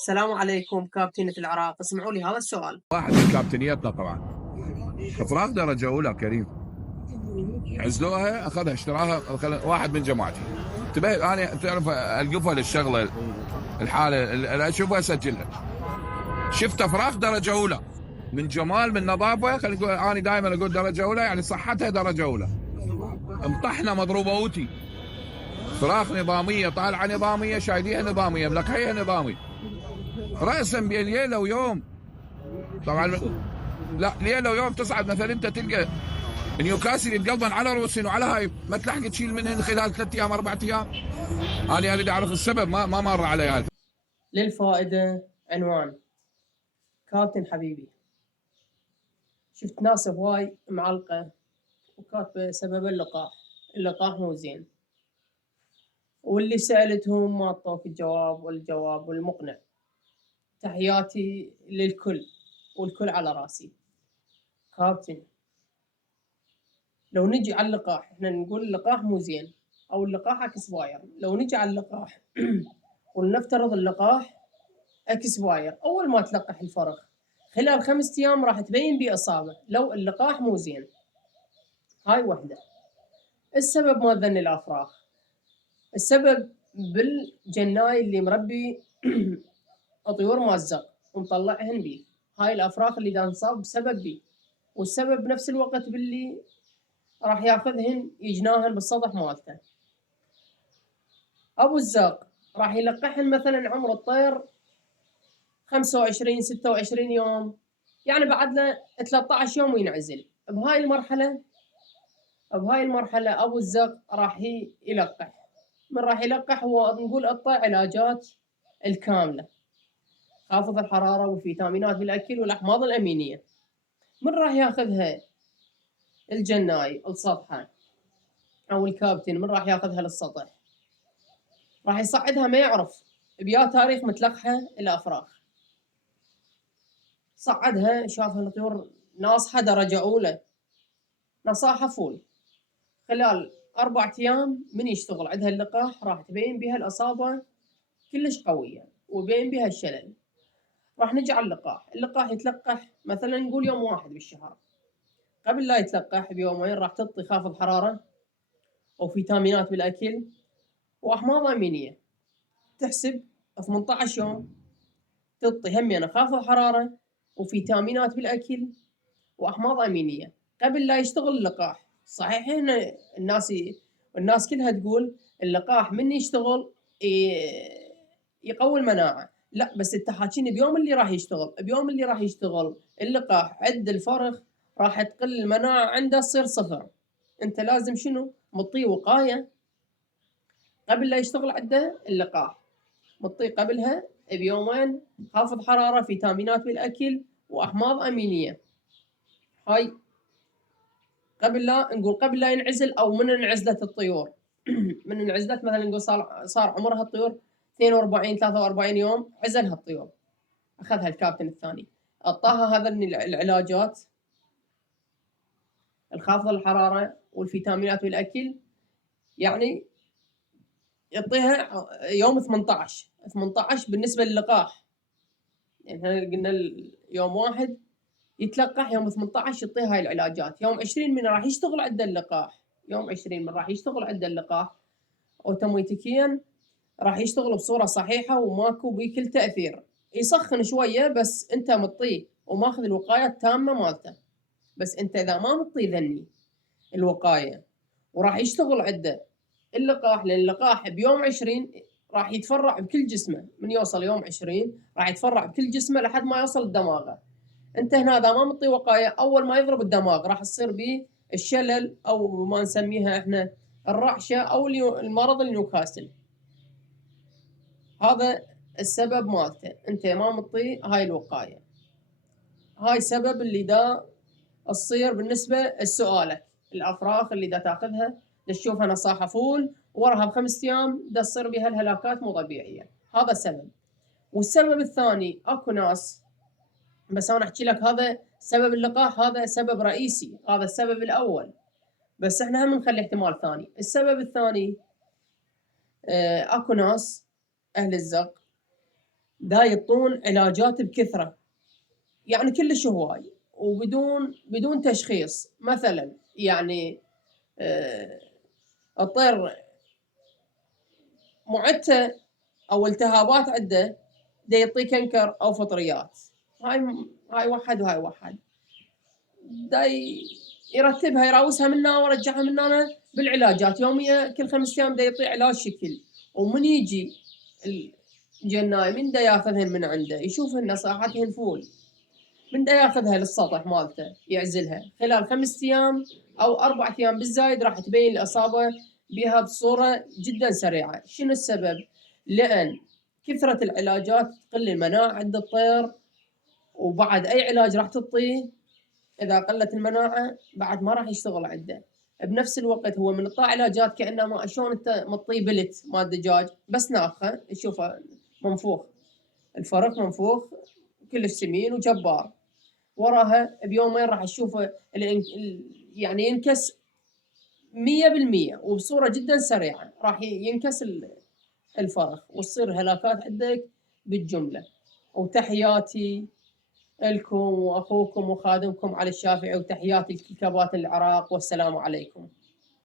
السلام عليكم كابتنة العراق، اسمعوا لي هذا السؤال. واحد من كابتنيتنا طبعا افراغ درجه اولى كريم، عزلوها اخذها اشتراها واحد من جماعتي. انتبه، انا تعرف القفل الشغله الحاله اللي اشوفها اسجلها. شفت افراغ درجه اولى من جمال من نظافه، خلينا نقول انا دائما اقول درجه اولى يعني صحتها درجه اولى. مطحنه مضروبه اوتي، فراخ نظاميه طالعه نظاميه، شايليها نظاميه، ملقحيها نظامي، راسا بين ليله ويوم. طبعا لا، ليله ويوم تصعد مثلا انت تلقى نيوكاسل يتقلبن على روسين وعلى هاي ما تلحق تشيل منهن خلال 3 ايام 4 ايام. انا اريد اعرف السبب، ما مر علي هذا. للفائدة عنوان: كابتن حبيبي، شفت ناس هواي معلقة وكاتبة سبب اللقاح مو زين، واللي سألتهم ما أعطوك الجواب المقنع. تحياتي للكل والكل على راسي. كابتن، لو نجي على اللقاح، احنا نقول اللقاح مو زين او اللقاح اكسباير. لو نجي على اللقاح ولنفترض اللقاح اكسباير، اول ما تلقح الفرخ خلال 5 ايام راح تبين بيه اصابه لو اللقاح مو زين. هاي وحده. السبب ما ذن الافراخ، السبب بالجناي اللي مربي طيور مازق ومطلعهن بيه. هاي الافراخ اللي دا انصاب بسبب بيه، والسبب بنفس الوقت باللي راح ياخذهن يجناهن بالسطح مالته. ابو الزاق راح يلقحن مثلا عمر الطير 25 26 يوم، يعني بعد له 13 يوم وينعزل. بهاي المرحلة ابو الزق راح يلقح. من راح يلقح هو نقول اعطى علاجات الكاملة، خافض الحرارة والفيتامينات بالاكل والاحماض الامينية. من راح ياخذها الجناي السطحة او الكابتن، من راح ياخذها للسطح راح يصعدها ما يعرف بيا تاريخ متلقحة الافراخ. صعدها شافها الطيور ناصحة درجة أولى، نصاحة فول. خلال 4 أيام من يشتغل عندها اللقاح راح تبين بها الإصابة كلش قوية وبين بها الشلل. راح نجي على اللقاح يتلقح مثلا نقول يوم 1 بالشهر. قبل لا يتلقح بيومين راح تعطي خافض حرارة وفيتامينات بالأكل وأحماض أمينية. تحسب 18 يوم تعطي همين خافض حرارة وفيتامينات بالأكل وأحماض أمينية قبل لا يشتغل اللقاح. صحيح هنا الناس كلها تقول اللقاح من يشتغل يقوي المناعة. لا، بس انت حاكيني بيوم اللي راح يشتغل اللقاح عند الفرخ راح تقل المناعة عنده تصير 0. انت لازم شنو مطيه وقاية قبل لا يشتغل عنده اللقاح، مطيه قبلها بيومين خافض حرارة، فيتامينات بالأكل وأحماض أمينية. هاي قبل لا ينعزل او من انعزلت الطيور. من انعزلت مثلا نقول صار عمرها الطيور 42 43 يوم، عزلها الطيور، اخذها الكابتن الثاني اعطاها هذا العلاجات الخافض الحراره والفيتامينات والاكل، يعني يعطيها يوم 18 بالنسبه للقاح. يعني قلنا يوم 1 يتلقح، يوم 18 يعطيها هاي العلاجات، يوم 20 من راح يشتغل عند اللقاح، يوم 20 من راح يشتغل عند اللقاح اوتوماتيكيا راح يشتغل بصورة صحيحة وماكو بكل تأثير. يسخن شوية بس انت مطيه وماخذ الوقاية التامة مالته. بس انت اذا ما مطيه ذني الوقاية وراح يشتغل عنده اللقاح، لان اللقاح بيوم 20 راح يتفرع بكل جسمه، من يوصل يوم 20 راح يتفرع بكل جسمه لحد ما يوصل الدماغه. انت هنا اذا ما مطي وقايه اول ما يضرب الدماغ راح تصير به الشلل او ما نسميها احنا الرعشه او المرض النيوكاسل. هذا السبب مالته، انت ما مطي هاي الوقايه. هاي سبب اللي دا تصير بالنسبه لسؤالك. الافراخ اللي دا تاخذها تشوفها نصاحه فول وراها ب5 ايام دا تصير بها الهلاكات مو طبيعيه. هذا سبب. والسبب الثاني اكو ناس، بس انا احكي لك هذا سبب اللقاح، هذا سبب رئيسي، هذا السبب الاول، بس احنا هم نخلي احتمال ثاني. السبب الثاني اكو ناس اهل الزق دا يعطون علاجات بكثرة، يعني كلش هواي وبدون تشخيص. مثلا يعني الطير معته او التهابات عنده دا يعطيه كنكر او فطريات، هاي واحد وهاي واحد، دا يرتبها يراوسها منا ورجعها منا بالعلاجات يومية، كل 5 أيام دا يعطي علاج شكل. ومن يجي الجناي من دا ياخذهن من عنده يشوفهن صحتهن فول، من دا ياخذها للسطح مالته يعزلها خلال 5 أيام أو 4 أيام بالزايد راح تبين الإصابة بها بصورة جدا سريعة. شنو السبب؟ لأن كثرة العلاجات تقل المناعة عند الطير، وبعد أي علاج راح تعطيه إذا قلت المناعة بعد ما راح يشتغل عنده. بنفس الوقت هو من الطاع علاجات كأنه ما شلون أنت مطيه بلت مال دجاج بس ناخه تشوفه منفوخ، الفرخ منفوخ كلش سمين وجبار، وراها بيومين راح تشوفه يعني ينكس 100% وبصورة جدا سريعة، راح ينكس الفرخ وتصير هلاكات عندك بالجملة. وتحياتي لكم وأخوكم وخادمكم علي الشافعي، وتحياتي لكباتن العراق، والسلام عليكم.